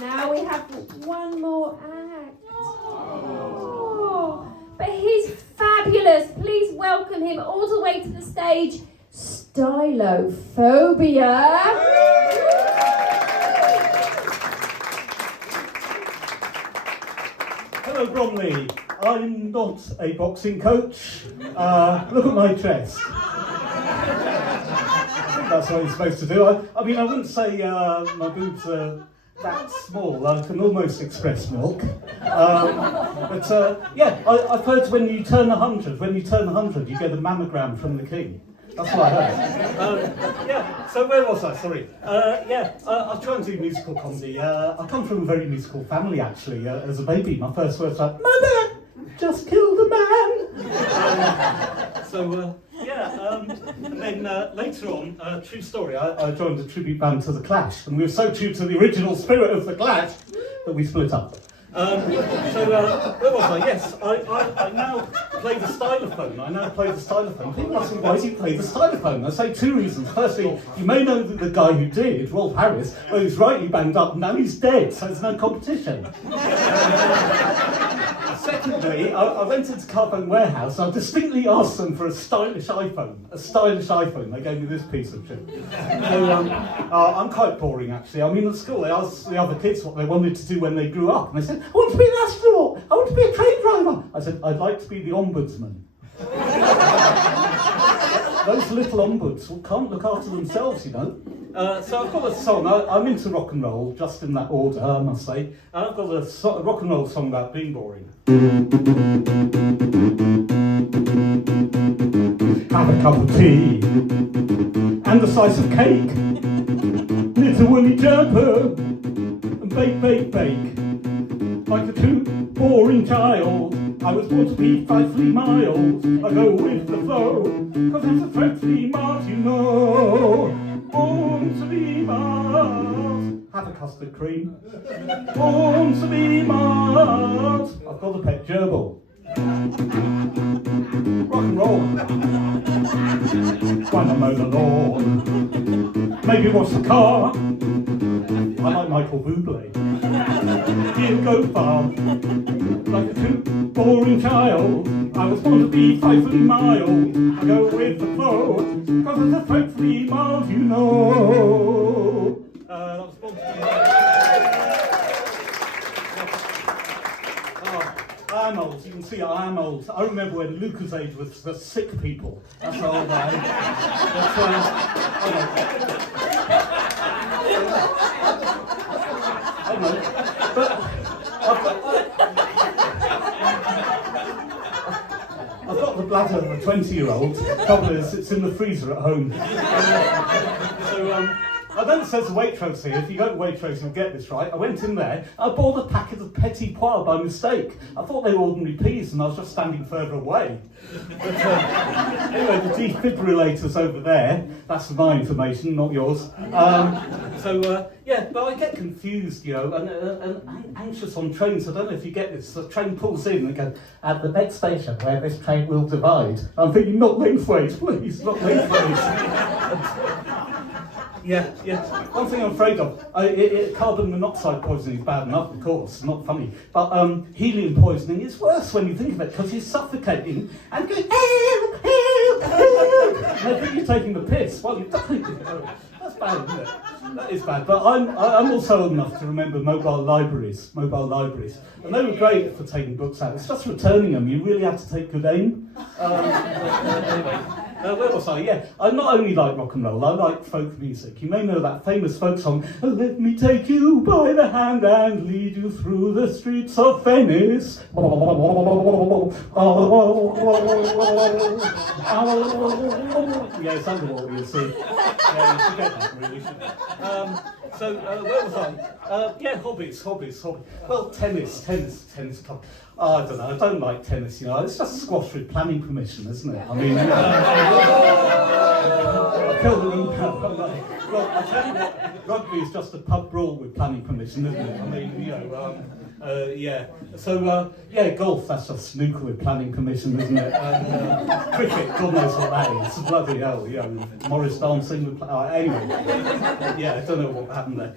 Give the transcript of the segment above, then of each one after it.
Now we have one more act. Oh, but he's fabulous. Please welcome him all the way to the stage, Stylophobia. Hello, Bromley. I'm not a boxing coach. Look at my dress. I think that's what you're supposed to do. I mean, I wouldn't say my boobs are that small. I can almost express milk. Yeah, I've heard when you turn 100, you get a mammogram from the King. That's what I heard. Yeah, so where was I? Sorry. I try and do musical comedy. I come from a very musical family, actually. As a baby, my first words were, "Mother, just killed a man." And then later on, true story, I joined a tribute band to The Clash, and we were so true to the original spirit of The Clash that we split up. Where was I? Yes, I now play the stylophone. People ask me, why do you play the stylophone? I say two reasons. Firstly, you may know that the guy who did, Rolf Harris, well, he's rightly banged up, and now he's dead, so there's no competition. Secondly, I went into Carbone Warehouse, and I distinctly asked them for a stylish iPhone. They gave me this piece of shit. So I'm quite boring, actually. I mean, at school, they asked the other kids what they wanted to do when they grew up, and they said, "I want to be an astronaut, I want to be a train driver." I said, "I'd like to be the ombudsman." Those little ombuds can't look after themselves, you know. So I've got a song, I'm into rock and roll, just in that order, I must say. I've got a rock and roll song about being boring. Have a cup of tea and a slice of cake. Knit a woolly jumper and bake, bake, bake. Like a true boring child, I was born to be 5 flea miles. I go with the flow, cause it's a friendly Mars, you know. Born to be Mars. Have a custard cream. Born to be Mars. I've got a pet gerbil. Rock and roll. When I mow the lawn. Maybe wash the car. I like Michael Bublé. He'll go far. Like a true boring child, I was born to be 5 flea miles. I go with the flow, cause it's a frightfully miles, you know. That was born to be I'm old, you can see I am old. I remember when Luca's age was the sick people. That's how old I am. I know. But I've got the bladder of a 20-year-old. Trouble is, it's in the freezer at home. I know it says Waitrose here. If you go to Waitrose, you'll get this right. I went in there, I bought a packet of petit pois by mistake. I thought they were ordinary peas, and I was just standing further away. But anyway, the defibrillator's over there. That's my information, not yours. But I get confused, you know, and anxious on trains. I don't know if you get this. The train pulls in and goes, "At the next station where this train will divide." I'm thinking, not lengthways, please, not lengthways. Yeah. One thing I'm afraid of, carbon monoxide poisoning is bad enough, of course, not funny. But helium poisoning is worse when you think of it, because you're suffocating and going, "Help, help, help." And I think you're taking the piss while you're dying. That's bad, isn't it? That is bad. But I'm also old enough to remember mobile libraries. And they were great for taking books out. It's just returning them. You really have to take good aim. Anyway. Where was I? Yeah, I not only like rock and roll, I like folk music. You may know that famous folk song, "Let me take you by the hand and lead you through the streets of Venice." Yeah, it's underwater, you see. Yeah, you forget that, really, shouldn't you? Where was I? Hobbies. Well, tennis club. Oh, I don't know, I don't like tennis, you know, it's just squash with planning permission, isn't it? I mean, kill the Well, I tell you what, rugby is just a pub brawl with planning permission, isn't it? I mean, yeah. So, golf, that's just snooker with planning permission, isn't it? And cricket, God knows what that is. Bloody hell, Morris dancing with... anyway. Yeah, I don't know what happened there.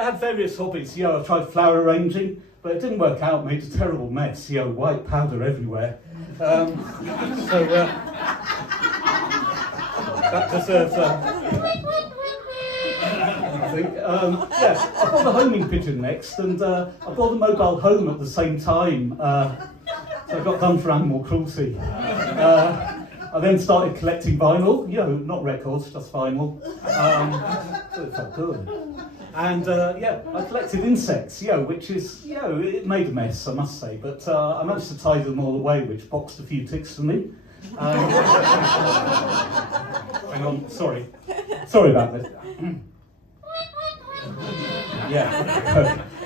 I had various hobbies. I tried flower arranging, but it didn't work out, made a terrible mess. White powder everywhere. That deserves I think. I bought a homing pigeon next, and I bought a mobile home at the same time. So I got done for animal cruelty. I then started collecting vinyl, not records, just vinyl. So it felt good. And I collected insects, which is, it made a mess, I must say, but I managed to tidy them all away, which boxed a few ticks for me. Hang on, sorry about this.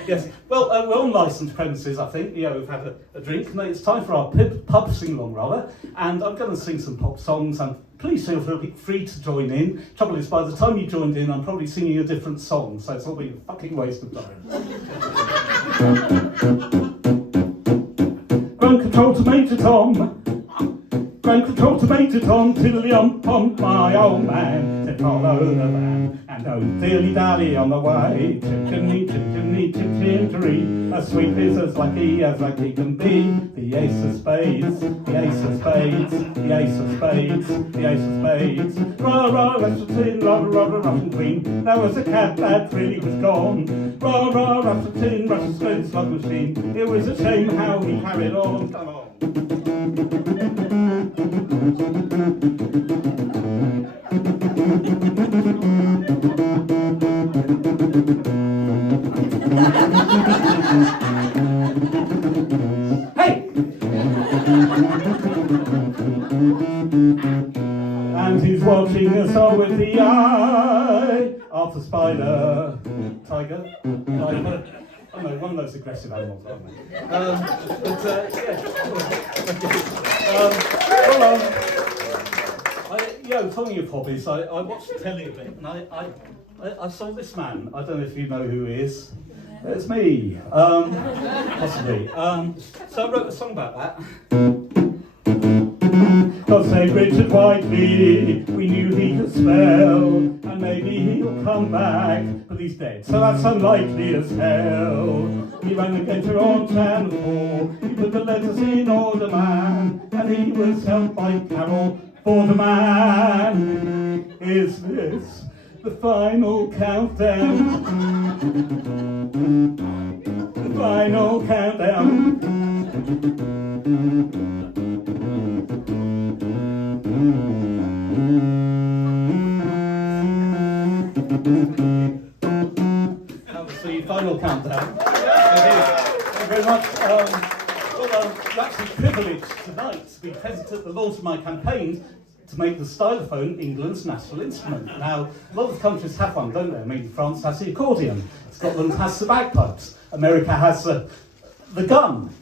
Yes. Well, we're on licensed premises, I think. We've had a drink, and it's time for our pub sing-along, rather. And I'm going to sing some pop songs, and please feel free to join in. Trouble is, by the time you joined in, I'm probably singing a different song, so it's all been a fucking waste of time. Ground control to Major Tom. Ground control to Major Tom, tiddly-um-pom, my old man, to follow the van, and don't dilly-dally on the way, chip-chimney, as sweet is as lucky can be, the ace of spades, the ace of spades, the ace of spades, the ace of spades, rah-rah, Russell-tin, rah-rah, Russell Queen, there was a cat that really was gone, rah-rah, Russell-tin, Russell Spade, slot machine, it was a shame how he carried on, come on. Hey! And he's watching us all with the eye of the spider, tiger. Oh no, one of those aggressive animals, aren't they? Talking of hobbies, I watched telly a bit, and I saw this man. I don't know if you know who he is. It's me, possibly. So I wrote a song about that. God save Richard Whiteley, we knew he could spell, and maybe he'll come back, but he's dead, so that's unlikely as hell. He ran the gator on Channel 4, he put the letters in order, man, and he was helped by Carol for the man. Is this the final countdown? The final countdown. That was the final countdown. Thank you very much. I'm actually privileged tonight to be present at the launch of my campaign to make the stylophone England's national instrument. Now, a lot of countries have one, don't they? I mean, France has the accordion, Scotland has the bagpipes, America has the gun.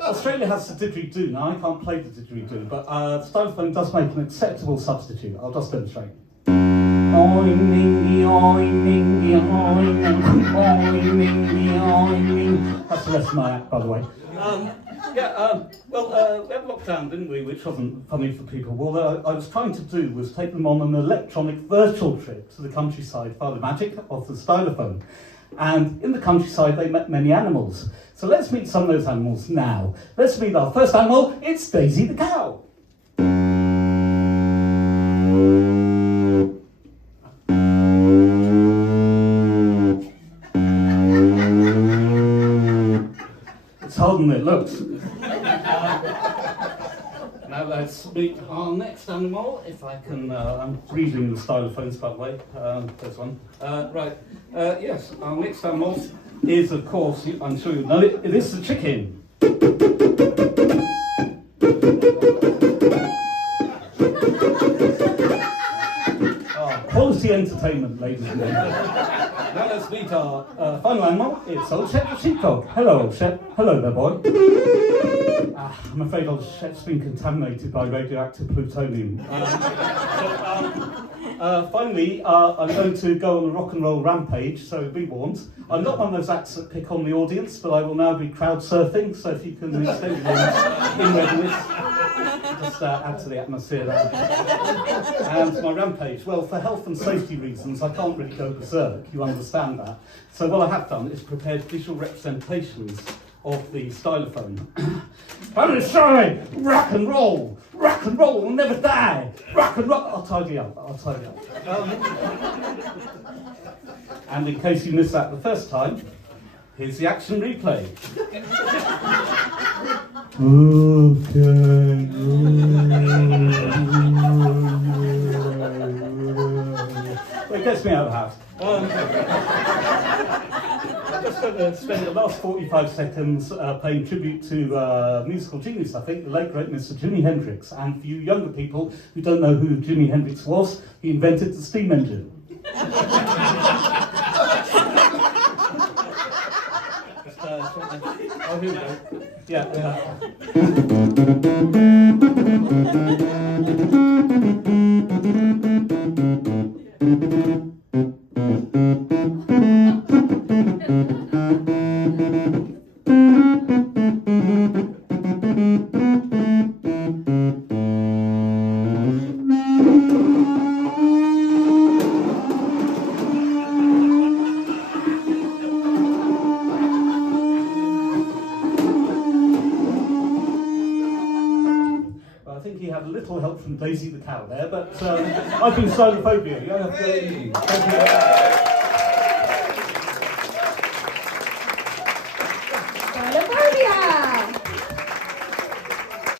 Australia has the didgeridoo. Now, I can't play the didgeridoo, but the stylophone does make an acceptable substitute. I'll just demonstrate. That's the rest of my act, by the way. We had lockdown, didn't we, which wasn't funny for people. What I was trying to do was take them on an electronic virtual trip to the countryside by the magic of the stylophone. And in the countryside, they met many animals. So let's meet some of those animals now. Let's meet our first animal. It's Daisy the cow. It's harder than it looks. Now let's meet our next animal, if I can, I'm reading the stylophones, by the way, there's one. Yes, our next animal is, of course, I'm sure you know it, it is the chicken. Quality entertainment, ladies and gentlemen. Now let's meet our final animal. It's old Shep the sheepdog. Hello, old Shep. Hello there, boy. I'm afraid old Shep's been contaminated by radioactive plutonium. Finally, I'm going to go on a rock and roll rampage, so be warned. I'm not one of those acts that pick on the audience, but I will now be crowd surfing, so if you can extend your in readiness, just add to the atmosphere there. And my rampage, well, for health and safety reasons, I can't really go berserk, you understand that. So what I have done is prepared visual representations of the stylophone. I'm sorry, rock and roll will never die. Rock and roll. I'll tidy up. And in case you missed that the first time, here's the action replay. Okay. Well, it gets me out of the house. I'm just going to spend the last 45 seconds paying tribute to musical genius, I think, the late great Mr. Jimi Hendrix. And for you younger people who don't know who Jimi Hendrix was, he invented the steam engine. Oh, here we go. Yeah. I think he had a little help from Daisy the cow there, but I've been Stylophobia. Hey. Thank you.